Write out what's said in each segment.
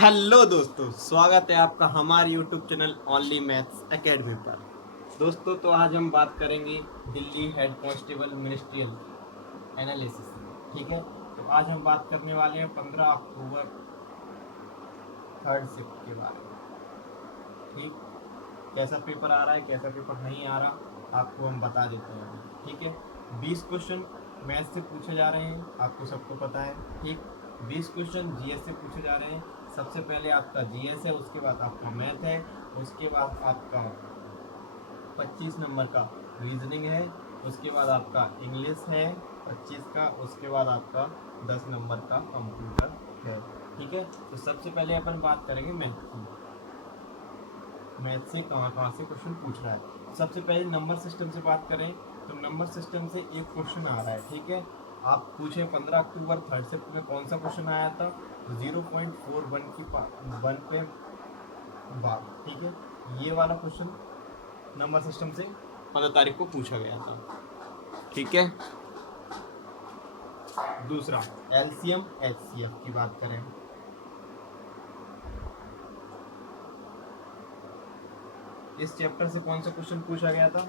Hello दोस्तों, स्वागत है आपका हमारे YouTube channel only maths academy पर। दोस्तों, तो आज हम बात करेंगे Delhi head constable ministerial analysis. ठीक है, तो आज हम बात करने वाले हैं 15 अक्टूबर थर्ड शिफ्ट के बारे में। ठीक, कैसा पेपर आ रहा है कैसा पेपर नहीं आ रहा आपको हम बता देते हैं। ठीक है, 20 क्वेश्चन मैथ से पूछे जा रहे हैं, आपको सबको पता है। ठीक, 20 क्वेश्चन जीएस से पूछे जा रहे हैं। सबसे पहले आपका जीएस है, उसके बाद आपका मैथ है, उसके बाद आपका 25 नंबर का रीजनिंग है, उसके बाद आपका इंग्लिश है 25 का, उसके बाद आपका 10 नंबर का कंप्यूटर है। ठीक है, तो सबसे पहले अपन बात करेंगे मैथ की। मैथ से कहाँ कहाँ से क्वेश्चन पूछ रहा है। सबसे पहले नंबर सिस्टम से बात करें तो नंबर सिस्टम से एक क्वेश्चन आ रहा है। ठीक है, आप पूछे 15 अक्टूबर थर्ड शिफ्ट में कौन सा क्वेश्चन आया था, 0.41 की 1 पे भाग। ठीक है, ये वाला क्वेश्चन नंबर सिस्टम से 15 तारीख को पूछा गया था। ठीक है, दूसरा एलसीएम एचसीएफ की बात करें, इस चैप्टर से कौन सा क्वेश्चन पूछा गया था,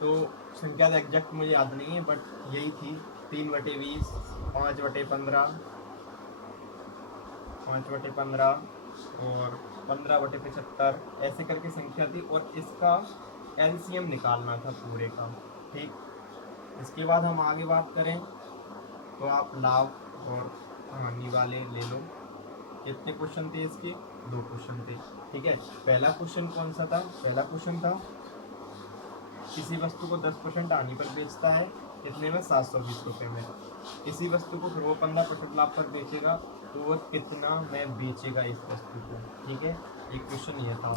तो संख्या तो एग्जैक्ट मुझे याद नहीं है, बट यही थी 3/20, 5/15, 5/15 और 15/75, ऐसे करके संख्या थी और इसका एलसीएम निकालना था पूरे का। ठीक, इसके बाद हम आगे बात करें तो आप लाभ और हानि वाले ले लो। कितने क्वेश्चन थे इसके, 2 क्वेश्चन थे। ठीक है, पहला क्वेश्चन कौन सा था, पहला क्वेश्चन था किसी वस्तु को 10% हानि पर बेचता है, कितने में, 720 रुपये में। किसी वस्तु को फिर वो 15% लाभ पर बेचेगा तो वह कितना में बेचेगा इस वस्तु को। ठीक है, एक क्वेश्चन ये था।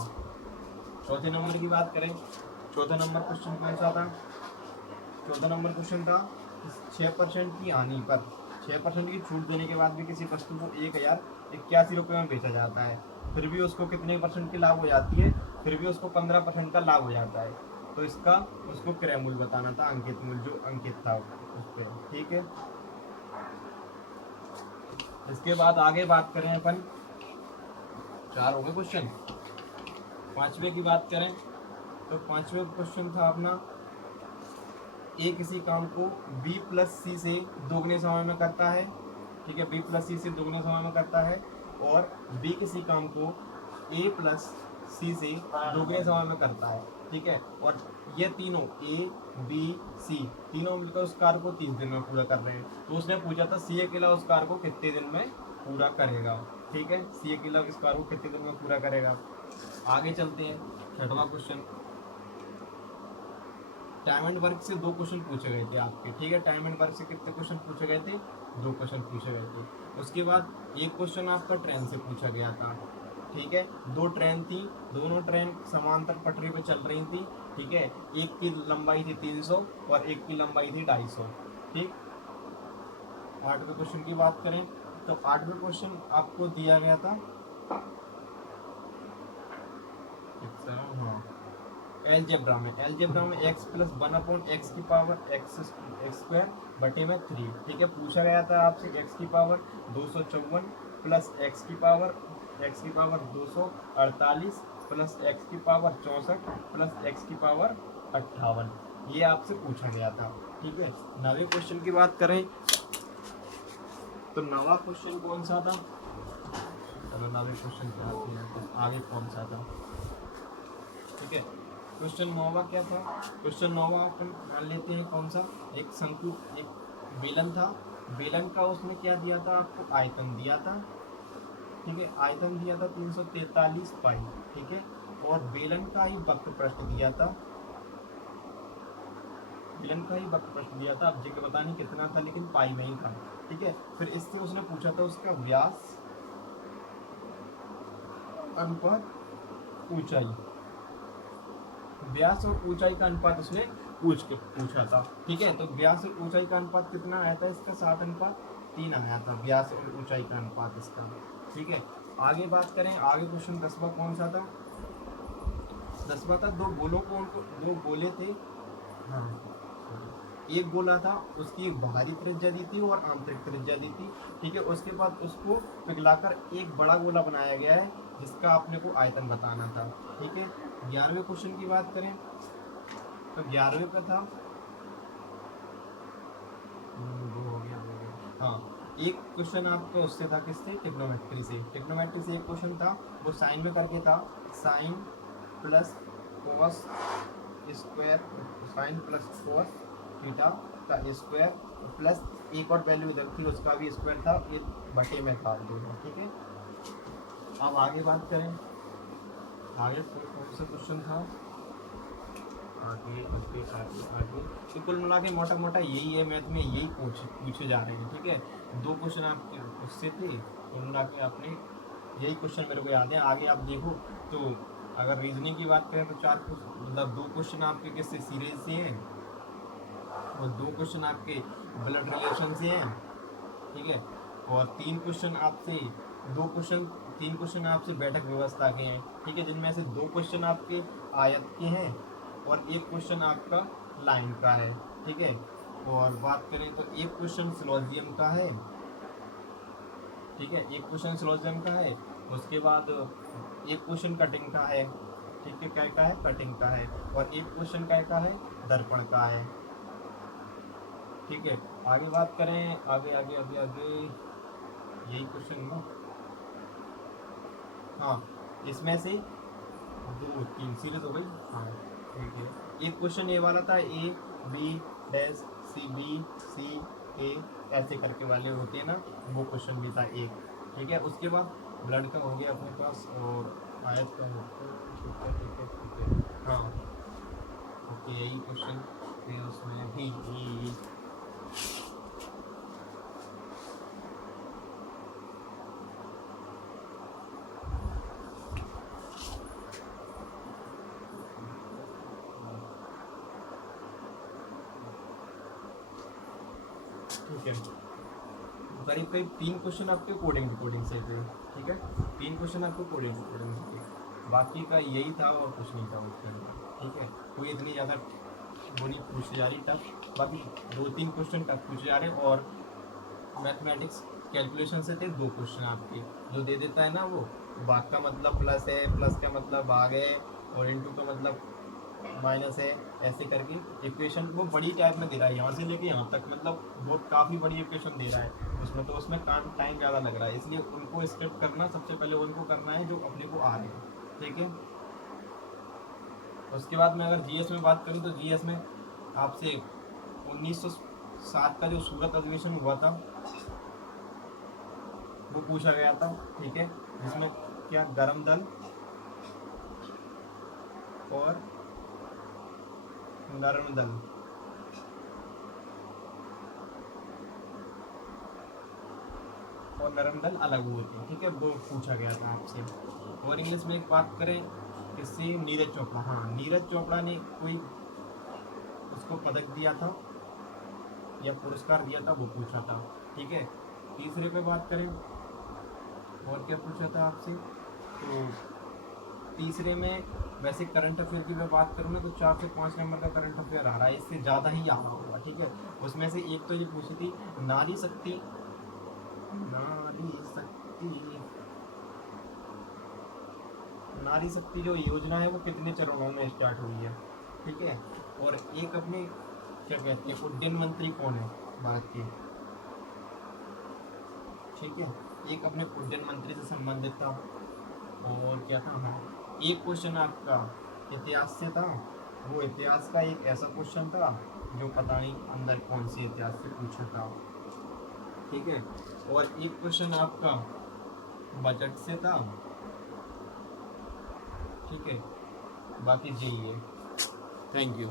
चौथे नंबर की बात करें, चौथा नंबर क्वेश्चन कौन सा था, चौथा नंबर क्वेश्चन था 6% की हानि पर, 6% की छूट देने के बाद भी किसी वस्तु को 1081 रुपये में बेचा जाता है, फिर भी उसको कितने परसेंट की लाभ हो जाती है, फिर भी उसको 15% का लाभ हो जाता है। तो इसका उसको क्रय मूल्य बताना था, अंकित मूल्य जो अंकित था उस पर। ठीक है, इसके बाद आगे बात करें अपन, 4 हो गए क्वेश्चन। पांचवे की बात करें तो पांचवे क्वेश्चन था अपना, ए किसी काम को बी प्लस सी से दोगुने समय में करता है। ठीक है, बी प्लस सी से दोगुने समय में करता है, और बी किसी काम को ए प्लस सी से दोगुने समय में करता है। ठीक है, और ये तीनों ए बी सी तीनों मिलकर उस कार्य को 30 दिन में पूरा कर रहे हैं। तो उसने पूछा था सी अकेला उस कार्य को कितने दिन में पूरा करेगा। ठीक है, सी अकेला इस कार्य को कितने दिन में पूरा करेगा। आगे चलते हैं, छठवां क्वेश्चन, टाइम एंड वर्क से 2 क्वेश्चन पूछे गए थे आपके। ठीक है, टाइम एंड वर्क से कितने क्वेश्चन पूछे गए थे, 2 क्वेश्चन पूछे गए थे। उसके बाद एक क्वेश्चन आपका ट्रेन से पूछा गया था। ठीक है, 2 ट्रेन थी, दोनों ट्रेन समांतर पटरी पे चल रही थी। ठीक है, एक की लंबाई थी 300 और एक की लंबाई थी 250। ठीक, 8वें क्वेश्चन की बात करें तो 8वें क्वेश्चन आपको दिया गया था, हाँ, एलजेब्रा में x प्लस 1/x की पावर x स्क्वायर बटे में 3। ठीक है, पूछा गया था आपसे x की पावर 254 प्लस x की पावर 248 प्लस x की पावर 64 प्लस x की पावर 58, ये आपसे पूछा गया था। ठीक है, 9वें क्वेश्चन की बात करें तो 9वां क्वेश्चन कौन सा था, चलो 9वें क्वेश्चन पे आते हैं तो आगे कौन सा था। ठीक है, क्वेश्चन 9वां क्या था, क्वेश्चन 9वां अपन मान लेते हैं कौन सा, एक शंकु, एक बेलन था, बेलन का उसने क्या दिया था आपको, आयतन दिया था। ठीक है, आयतन दिया था 343 पाई। ठीक है, और बेलन का ही वक्र पृष्ठ दिया था, बेलन का ही वक्र पृष्ठ दिया था। अब जगह पता नहीं कितना था लेकिन पाई में ही था। ठीक है, फिर इससे उसने पूछा था उसका व्यास अनुपात ऊंचाई, व्यास और ऊंचाई का अनुपात उसने पूछा था। ठीक है, तो व्यास और ऊंचाई का अनुपात कितना आया था इसका, 60:3 आया था व्यास और ऊंचाई का अनुपात इसका। ठीक है, आगे बात करें, आगे क्वेश्चन 10वां कौन सा था, 10वां था दो गोले थे, हाँ एक गोला था, उसकी एक बाहरी त्रिज्या दी थी और आंतरिक त्रिज्या दी थी। ठीक है, उसके बाद उसको पिघलाकर एक बड़ा गोला बनाया गया है जिसका आपने को आयतन बताना था। ठीक है, 11वें क्वेश्चन की बात करें तो 11वें का था, वो हो गया, हाँ, एक क्वेश्चन आपका उससे था, किससे, टिग्नोमेट्री से। टिग्नोमेट्री से एक क्वेश्चन था, वो साइन में करके था, sine plus cos square, sine plus cos theta का स्क्वायर प्लस एक और वैल्यू इधर थी उसका भी स्क्वायर था, ये बटे में था दोनों। ठीक है, अब आगे बात करें, आगे कौन सा क्वेश्चन था, आगे आगे आगे आगे, तो कुल मिला के मोटा मोटा यही है, मैथ में यही पूछे जा रहे हैं। ठीक है, दो क्वेश्चन आपके उससे थे, कुल मिला के आपने यही क्वेश्चन मेरे को याद है। आगे आप देखो तो अगर रीजनिंग की बात करें तो मतलब 2 क्वेश्चन आपके किससे, सीरीज से हैं, और 2 क्वेश्चन आपके ब्लड रिलेशन से हैं। ठीक है, और 3 क्वेश्चन आपसे 2 क्वेश्चन 3 क्वेश्चन आपसे बैठक व्यवस्था के हैं। ठीक है, जिनमें से 2 क्वेश्चन आपके आयत के हैं और 1 क्वेश्चन आपका लाइन का है। ठीक है, और बात करें तो 1 क्वेश्चन सिलोजियम का है। ठीक है, 1 क्वेश्चन सिलोजियम का है, उसके बाद 1 क्वेश्चन कटिंग का है। ठीक है, क्या का है, कटिंग का है, और 1 क्वेश्चन क्या का है, दर्पण का है। ठीक है, आगे बात करें, आगे आगे आगे आगे यही क्वेश्चन ना, हाँ, इसमें से 2 3 सीरीज हो गई। हाँ, ठीक है, एक क्वेश्चन ए वाला था, A B dash C, B C A ऐसे करके वाले होते हैं ना, वो क्वेश्चन भी था एक। ठीक है, उसके बाद ब्लड का हो गया अपने पास, और आयत का हो गया। ठीक है ठीक है ठीक है, हाँ, ओके, यही क्वेश्चन फिर उसमें भी ये ठीक है, करीब करीब 3 क्वेश्चन आपके कोडिंग डिकोडिंग से थे। ठीक है, 3 क्वेश्चन आपको कोडिंग डिकोडिंग से थे, बाकी का यही था और कुछ नहीं था उसके अंदर। ठीक है, कोई इतनी ज़्यादा वो नहीं पूछी जा रही टफ, बाकी 2-3 क्वेश्चन टफ पूछे जा रहे, और मैथमेटिक्स कैलकुलेशन से थे 2 क्वेश्चन आपके, जो दे देता है ना वो, भाग का मतलब प्लस है, प्लस का मतलब भाग है, और इनटू का मतलब माइनस है, ऐसे करके इक्वेशन वो बड़ी टाइप में दे रहा है, यहाँ से लेके यहाँ तक, मतलब बहुत काफ़ी बड़ी इक्वेशन दे रहा है उसमें, तो उसमें टाइम ज़्यादा लग रहा है, इसलिए उनको स्किप करना, सबसे पहले उनको करना है जो अपने को आ रहे हैं। ठीक है, उसके बाद में अगर जीएस में बात करूँ तो जीएस में आपसे 1907 का जो सूरत अधिवेशन हुआ था वो पूछा गया था। ठीक है, जिसमें क्या गर्म दल और नरम दल, और नरम दल अलग होते हैं। ठीक है, वो पूछा गया था आपसे। और इंग्लिश में एक बात करें, किससे, नीरज चोपड़ा, हाँ, नीरज चोपड़ा ने कोई उसको पदक दिया था या पुरस्कार दिया था, वो पूछा था। ठीक है, तीसरे पे बात करें, और क्या पूछा था आपसे, तो तीसरे में वैसे करंट अफेयर की मैं बात करूँ ना तो 4 से 5 नंबर का करंट अफेयर आ रहा है, इससे ज़्यादा ही आ रहा होगा। ठीक है, उसमें से एक तो ये पूछी थी, नारी शक्ति, नारी शक्ति, नारी शक्ति जो योजना है वो कितने चरणों में स्टार्ट हुई है। ठीक है, और एक अपने क्या कहते हैं, उड्डयन मंत्री कौन है भारत के। ठीक है, एक अपने उड्डयन मंत्री से संबंधित था, और क्या था, हाँ, एक क्वेश्चन आपका इतिहास से था, वो इतिहास का एक ऐसा क्वेश्चन था जो पता नहीं अंदर कौन सी इतिहास से पूछा था। ठीक है, और एक क्वेश्चन आपका बजट से था। ठीक है, बाकी यही है। Thank you.